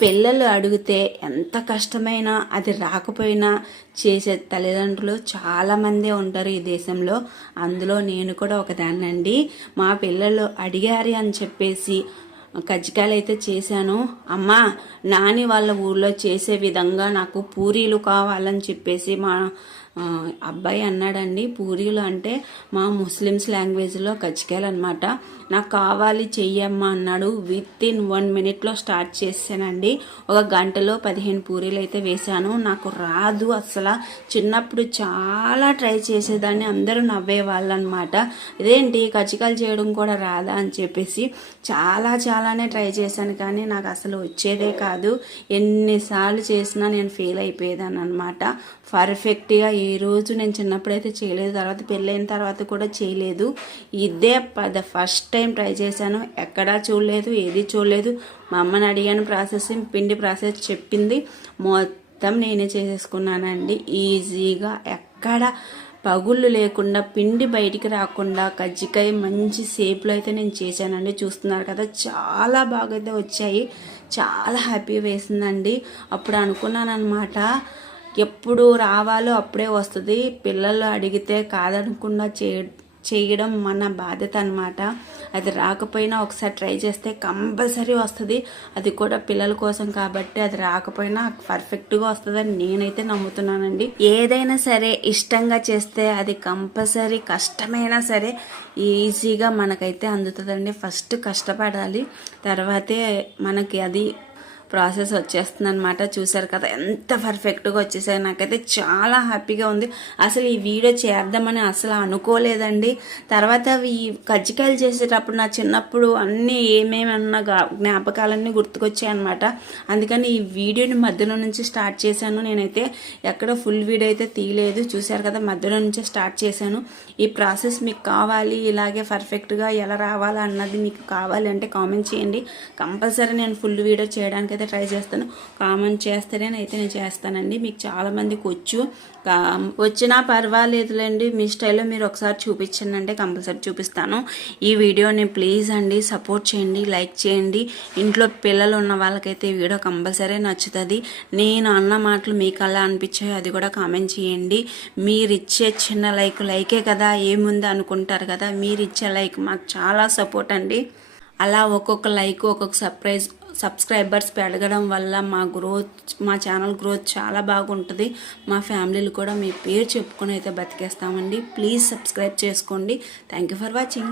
పిల్లలు అడిగితే ఎంత కష్టమైనా అది రాకపోయినా చేసే తల్లిదండ్రులు చాలామందే ఉంటారు ఈ దేశంలో. అందులో నేను కూడా ఒకదాన్నండి. మా పిల్లలు అడిగారు అని చెప్పేసి కజ్జికాయలు అయితే చేశాను. అమ్మా, నాని వాళ్ళ ఊర్లో చేసే విధంగా నాకు పూరీలు కావాలని చెప్పేసి మా అబ్బాయి అన్నాడండి. పూరీలు అంటే మా ముస్లిమ్స్ లాంగ్వేజ్లో కజ్జికాయలు అనమాట. నాకు కావాలి చెయ్యమ్మా అన్నాడు. విత్ ఇన్ 1 minute స్టార్ట్ చేశానండి. ఒక గంటలో 15 పూరీలు అయితే వేశాను. నాకు రాదు అసలు. చిన్నప్పుడు చాలా ట్రై చేసేదాన్ని, అందరూ నవ్వేవాళ్ళు అనమాట. ఇదేంటి కజ్జికాయలు చేయడం కూడా రాదా అని చెప్పేసి చాలానే ట్రై చేశాను, కానీ నాకు అసలు వచ్చేదే కాదు. ఎన్నిసార్లు చేసినా నేను ఫెయిల్ అయిపోయేదాన్ని అనమాట. పర్ఫెక్ట్గా ఈ రోజు నేను చిన్నప్పుడైతే చేయలేదు, తర్వాత పెళ్ళైన తర్వాత కూడా చేయలేదు. ఇదే ఫస్ట్ టైం ట్రై చేశాను. ఎక్కడా చూడలేదు, ఏది చూడలేదు. మా అమ్మని అడిగాను పిండి ప్రాసెస్ చెప్పింది, మొత్తం నేనే చేసేసుకున్నానండి. ఈజీగా ఎక్కడ పగుళ్ళు లేకుండా, పిండి బయటికి రాకుండా కజ్జికాయ మంచి షేప్లో అయితే నేను చేశానండి. చూస్తున్నారు కదా, చాలా బాగా అయితే వచ్చాయి. చాలా హ్యాపీ వేసిందండి. అప్పుడు అనుకున్నాను అనమాట, ఎప్పుడు రావాలో అప్పుడే వస్తుంది. పిల్లలు అడిగితే కాదనకుండా చేయడం మన బాధ్యత అనమాట. అది రాకపోయినా ఒకసారి ట్రై చేస్తే కంపల్సరీ వస్తుంది. అది కూడా పిల్లల కోసం కాబట్టి అది రాకపోయినా పర్ఫెక్ట్గా వస్తుందని నేనైతే నమ్ముతున్నానండి. ఏదైనా సరే ఇష్టంగా చేస్తే అది కంపల్సరీ, కష్టమైనా సరే ఈజీగా మనకైతే అందుతుందండి. ఫస్ట్ కష్టపడాలి, తర్వాతే మనకి అది ప్రాసెస్ వచ్చేస్తుంది అనమాట. చూసారు కదా ఎంత పర్ఫెక్ట్గా వచ్చేసాయి. నాకైతే చాలా హ్యాపీగా ఉంది. అసలు ఈ వీడియో చేద్దామని అసలు అనుకోలేదండి. తర్వాత ఈ కజ్జికాయలు చేసేటప్పుడు నా చిన్నప్పుడు అన్నీ ఏమేమన్నా జ్ఞాపకాలన్నీ గుర్తుకొచ్చాయి అనమాట. అందుకని ఈ వీడియోని మధ్యలో నుంచి స్టార్ట్ చేశాను. నేనైతే ఎక్కడ ఫుల్ వీడియో అయితే తీయలేదు. చూసారు కదా, మధ్యలో నుంచే స్టార్ట్ చేశాను. ఈ ప్రాసెస్ మీకు కావాలి, ఇలాగే పర్ఫెక్ట్గా ఎలా రావాలా అన్నది మీకు కావాలి అంటే కామెంట్ చేయండి. కంపల్సరీ నేను ఫుల్ వీడియో చేయడానికి అయితే ట్రై చేస్తాను. కామెంట్ చేస్తేనే అయితే నేను చేస్తానండి. మీకు చాలామందికి వచ్చినా పర్వాలేదులేండి, మీ స్టైల్లో మీరు ఒకసారి చూపించండి అంటే కంపల్సరీ చూపిస్తాను. ఈ వీడియోని ప్లీజ్ అండి సపోర్ట్ చేయండి, లైక్ చేయండి. ఇంట్లో పిల్లలు ఉన్న వాళ్ళకైతే ఈ వీడియో కంపల్సరీ నచ్చుతుంది. నేను అన్న మాటలు మీకు అలా అనిపించాయో అది కూడా కామెంట్ చేయండి. మీరు ఇచ్చే చిన్న లైకే కదా, ఏముంది అనుకుంటారు కదా, మీరు ఇచ్చే లైక్ మాకు చాలా సపోర్ట్ అండి. అలా ఒక్కొక్క లైక్, ఒక్కొక్క సబ్స్క్రైబర్స్ పెరగడం వల్ల మా ఛానల్ గ్రోత్ చాలా బాగుంటుంది. మా ఫ్యామిలీలు కూడా మీ పేరు చెప్పుకొని అయితే బతికేస్తామండి. ప్లీజ్ సబ్స్క్రైబ్ చేసుకోండి. Thank you for watching.